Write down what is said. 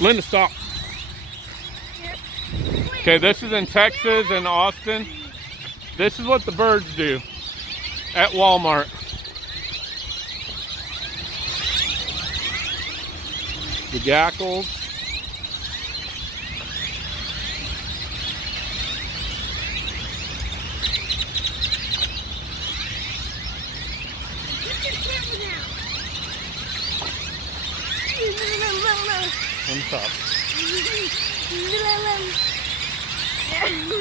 Linda, stop. Okay, this is in Texas and Austin. This is what the birds do at Walmart. The jackals. On top.